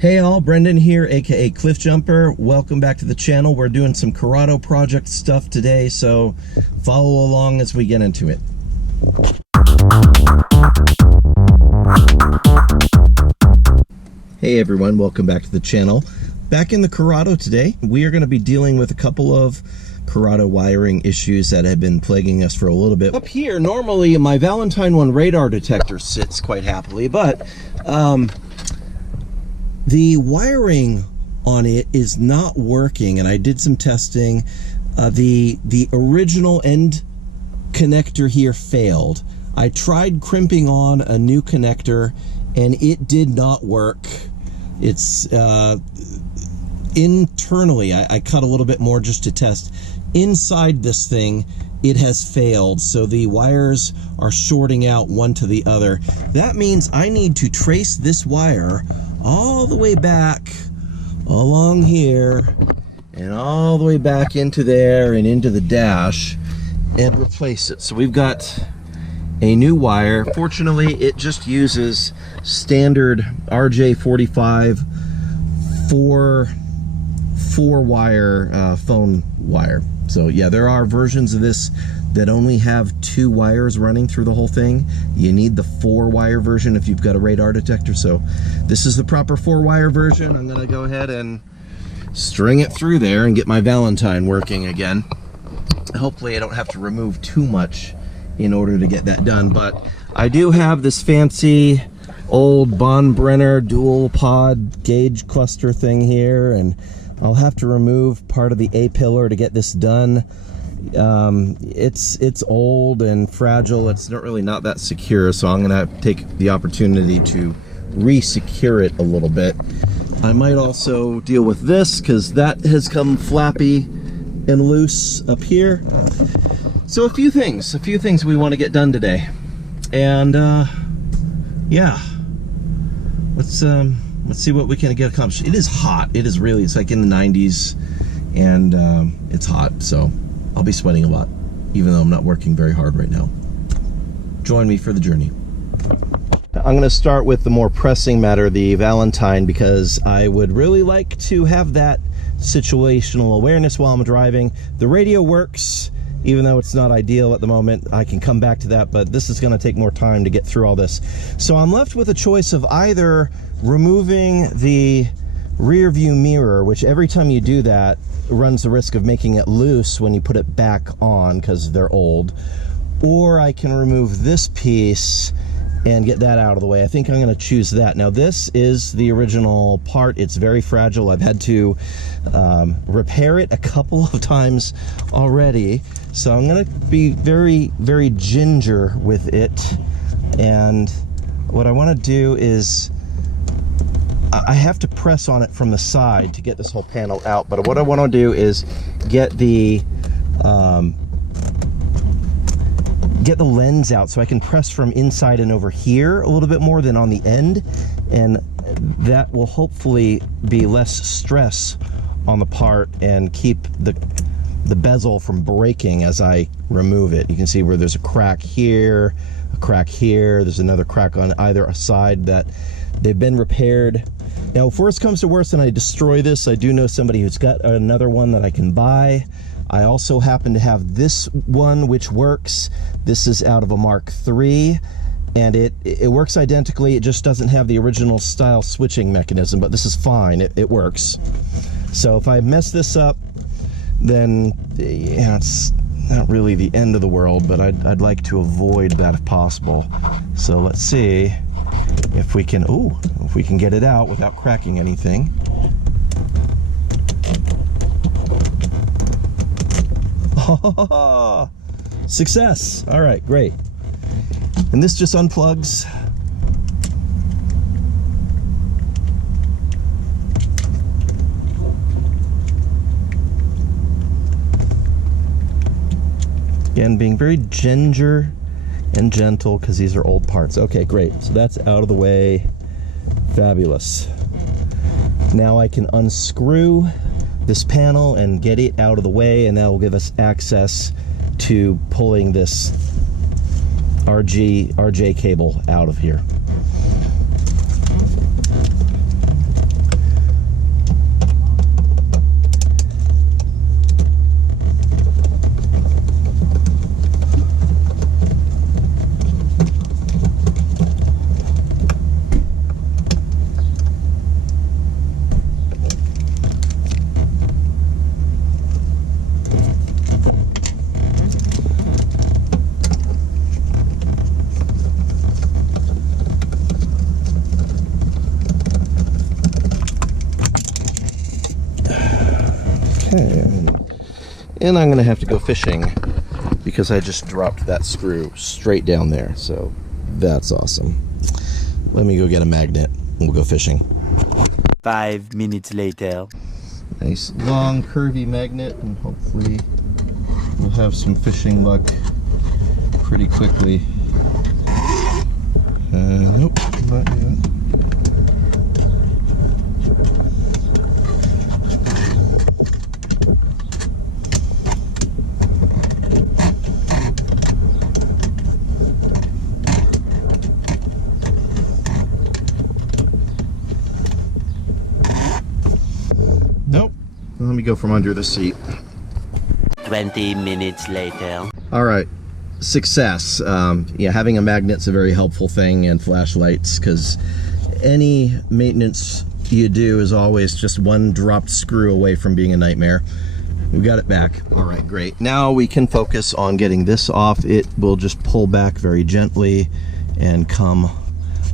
Hey all, Brendan here, aka Cliff Jumper. Welcome back to the channel. We're doing some Corrado project stuff today, so follow along as we get into it. Hey everyone, welcome back to the channel. Back in the Corrado today, we are going to be dealing with a couple of Corrado wiring issues that have been plaguing us for a little bit. Up here, normally my Valentine 1 radar detector sits quite happily, but the wiring on it is not working, and I did some testing. The original end connector here failed. I tried crimping on a new connector and it did not work. It's internally, I cut a little bit more just to test. Inside this thing, it has failed, so the wires are shorting out one to the other. That means I need to trace this wire all the way back along here and all the way back into there and into the dash and replace it. So we've got a new wire. Fortunately, it just uses standard RJ45 four wire phone wire. So yeah, there are versions of this that only have 2 wires running through the whole thing. You need the 4-wire version if you've got a radar detector. So this is the proper 4-wire version. I'm gonna go ahead and string it through there and get my Valentine working again. Hopefully I don't have to remove too much in order to get that done, but I do have this fancy old Brenner dual pod gauge cluster thing here, and I'll have to remove part of the A-pillar to get this done. It's old and fragile. It's not that secure, so I'm gonna take the opportunity to re-secure it a little bit. I might also deal with this because that has come flappy and loose up here. So a few things we want to get done today, and yeah, let's see what we can get accomplished. It is hot. It is really, it's like in the 90s, and it's hot, so I'll be sweating a lot, even though I'm not working very hard right now. Join me for the journey. I'm going to start with the more pressing matter, the Valentine, because I would really like to have that situational awareness while I'm driving. The radio works, even though it's not ideal at the moment. I can come back to that, but this is going to take more time to get through all this. So I'm left with a choice of either removing the rear view mirror, which every time you do that runs the risk of making it loose when you put it back on because they're old, or I can remove this piece and get that out of the way. I think I'm going to choose that. Now this is the original part. It's very fragile. I've had to repair it a couple of times already, so I'm going to be very, very ginger with it. And what I want to do is I have to press on it from the side to get this whole panel out, but what I want to do is get the lens out so I can press from inside and over here a little bit more than on the end, and that will hopefully be less stress on the part and keep the bezel from breaking as I remove it. You can see where there's a crack here, a crack here, there's another crack on either side that they've been repaired. Now, if worse comes to worse and I destroy this, I do know somebody who's got another one that I can buy. I also happen to have this one which works. This is out of a Mark III, and it works identically. It just doesn't have the original style switching mechanism, but this is fine. It works. So if I mess this up, then yeah, it's not really the end of the world, but I'd like to avoid that if possible. So let's see if we can, if we can get it out without cracking anything. Success! All right, great. And this just unplugs. Again, being very ginger and gentle because these are old parts. Okay, great. So that's out of the way. Fabulous. Now I can unscrew this panel and get it out of the way, and that will give us access to pulling this RJ cable out of here. Okay, and I'm gonna have to go fishing because I just dropped that screw straight down there, so that's awesome. Let me go get a magnet and we'll go fishing. 5 minutes later. Nice long curvy magnet, and hopefully we'll have some fishing luck pretty quickly. Nope, not yet. Nope. Let me go from under the seat. 20 minutes later. All right, success. Yeah, having a magnet's a very helpful thing, and flashlights, because any maintenance you do is always just one dropped screw away from being a nightmare. We got it back. All right, great. Now we can focus on getting this off. It will just pull back very gently and come.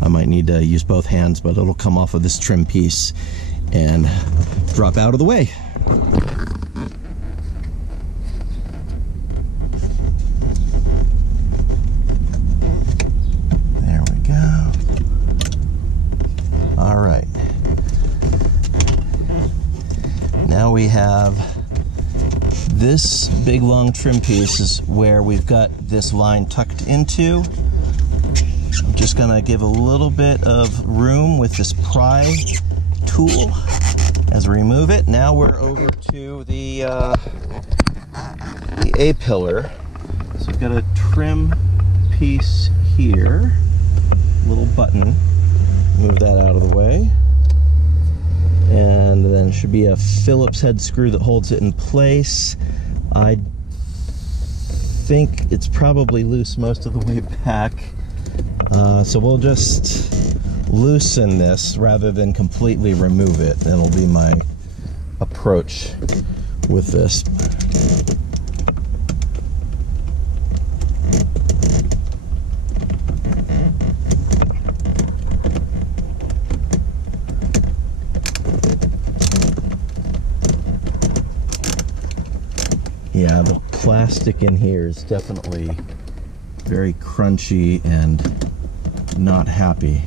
I might need to use both hands, but it'll come off of this trim piece and drop out of the way. There we go. All right. Now we have this big long trim piece is where we've got this line tucked into. I'm just gonna give a little bit of room with this pry tool as we remove it. Now we're over to the A-pillar. So we've got a trim piece here, little button. Move that out of the way. And then should be a Phillips head screw that holds it in place. I think it's probably loose most of the way back. So we'll just loosen this rather than completely remove it. That'll be my approach with this. Yeah, the plastic in here is definitely very crunchy and not happy.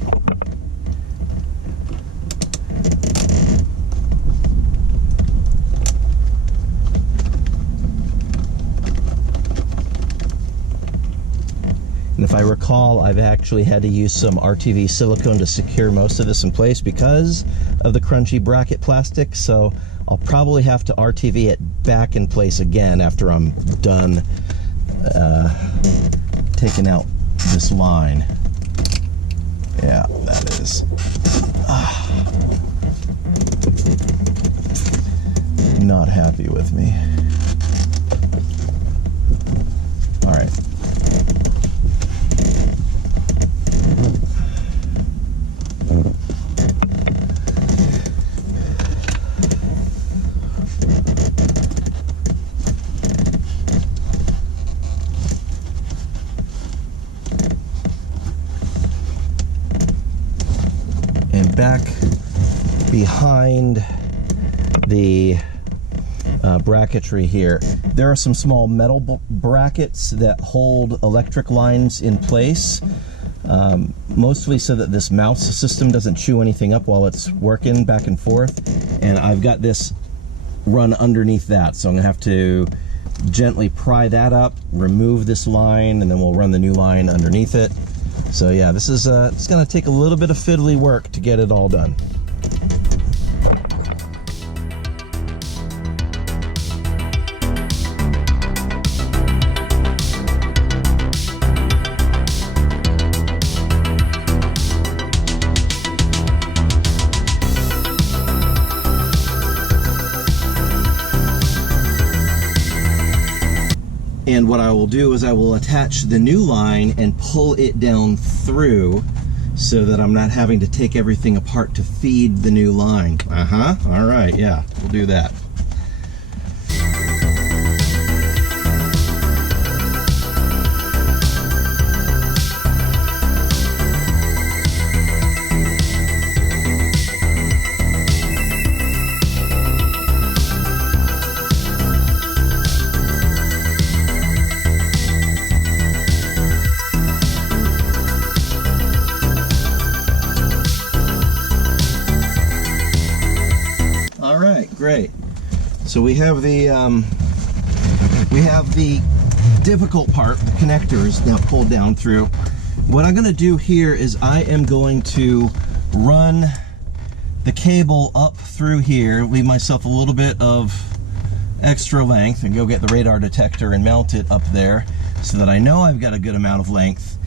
And if I recall, I've actually had to use some RTV silicone to secure most of this in place because of the crunchy bracket plastic, so I'll probably have to RTV it back in place again after I'm done taking out this line. Yeah, that is not happy with me. All right. And back behind the bracketry here, there are some small metal brackets that hold electric lines in place, mostly so that this mouse system doesn't chew anything up while it's working back and forth. And I've got this run underneath that, so I'm gonna have to gently pry that up, remove this line, and then we'll run the new line underneath it. So yeah, this is it's gonna take a little bit of fiddly work to get it all done. And what I will do is I will attach the new line and pull it down through so that I'm not having to take everything apart to feed the new line. All right, yeah, we'll do that. Great. So we have the difficult part, the connectors now pulled down through. What I'm going to do here is I am going to run the cable up through here, leave myself a little bit of extra length, and go get the radar detector and mount it up there so that I know I've got a good amount of length.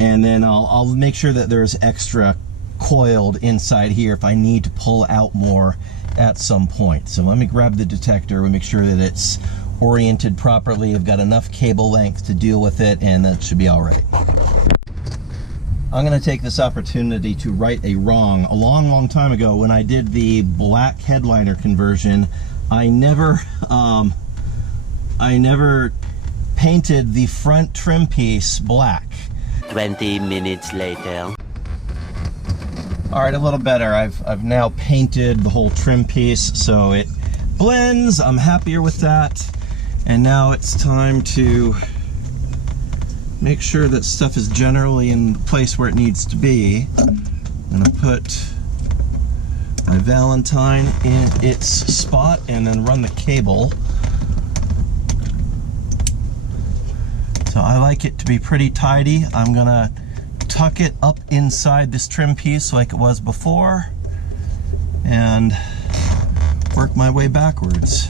And then I'll make sure that there's extra coiled inside here if I need to pull out more at some point. So let me grab the detector and make sure that it's oriented properly. I've got enough cable length to deal with it, and that should be all right. I'm going to take this opportunity to right a wrong. A long time ago, when I did the black headliner conversion, I never painted the front trim piece black. 20 minutes later. All right, a little better. I've now painted the whole trim piece so it blends. I'm happier with that. And now it's time to make sure that stuff is generally in the place where it needs to be. I'm gonna put my Valentine in its spot and then run the cable. So I like it to be pretty tidy. I'm gonna tuck it up inside this trim piece like it was before and work my way backwards.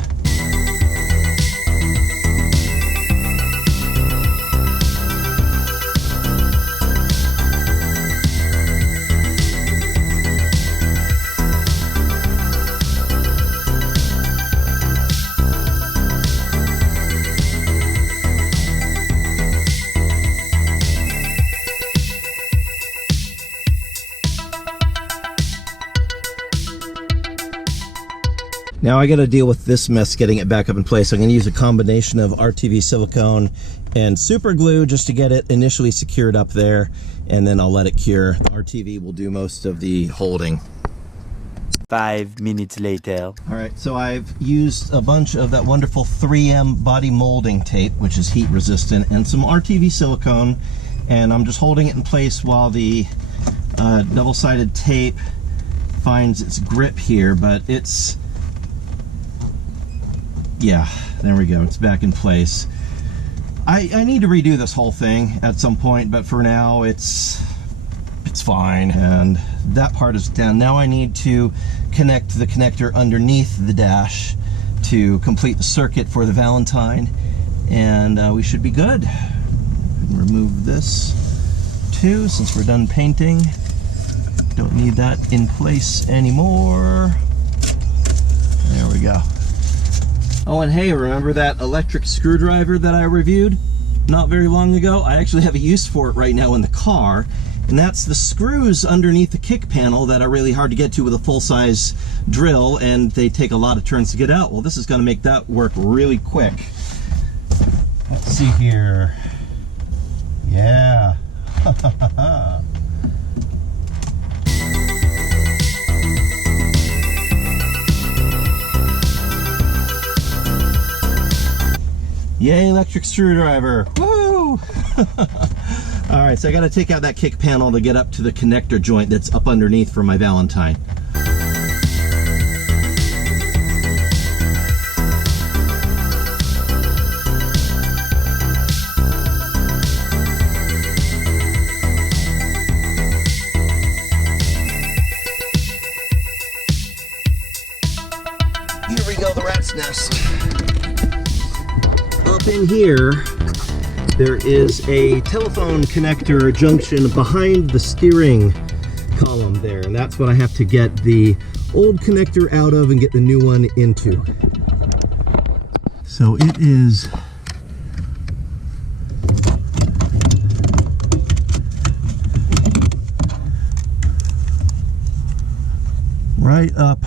Now I got to deal with this mess getting it back up in place. I'm going to use a combination of RTV silicone and super glue just to get it initially secured up there, and then I'll let it cure. The RTV will do most of the holding. 5 minutes later. All right, so I've used a bunch of that wonderful 3M body molding tape, which is heat resistant, and some RTV silicone, and I'm just holding it in place while the double-sided tape finds its grip here, but it's, yeah, there we go, it's back in place. I need to redo this whole thing at some point, but for now it's fine, and that part is done. Now I need to connect the connector underneath the dash to complete the circuit for the Valentine, and we should be good. Remove this too, since we're done painting. Don't need that in place anymore. There we go. Oh, and hey, remember that electric screwdriver that I reviewed not very long ago? I actually have a use for it right now in the car, and that's the screws underneath the kick panel that are really hard to get to with a full-size drill, and they take a lot of turns to get out. Well, this is going to make that work really quick. Let's see here. Yeah. Yay, electric screwdriver. Woo! All right, so I got to take out that kick panel to get up to the connector joint that's up underneath for my Valentine. Here we go, the rat's nest. Up in here, there is a telephone connector junction behind the steering column there, and that's what I have to get the old connector out of and get the new one into. So it is right up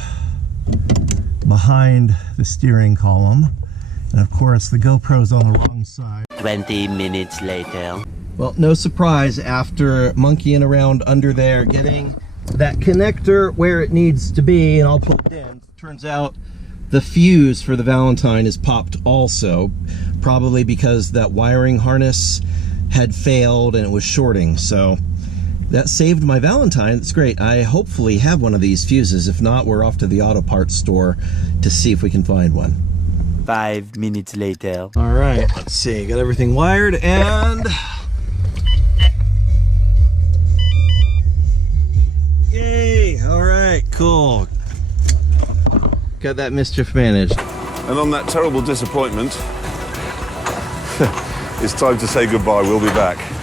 behind the steering column. And of course, the GoPro's on the wrong side. 20 minutes later. Well, no surprise, after monkeying around under there, getting that connector where it needs to be and all plugged in, turns out the fuse for the Valentine is popped also, probably because that wiring harness had failed and it was shorting. So That saved my Valentine. That's great. I hopefully have one of these fuses. If not, we're off to the auto parts store to see if we can find one. 5 minutes later. All right, let's see. Got everything wired and... Yay! All right, cool. Got that mischief managed. And on that terrible disappointment, it's time to say goodbye. We'll be back.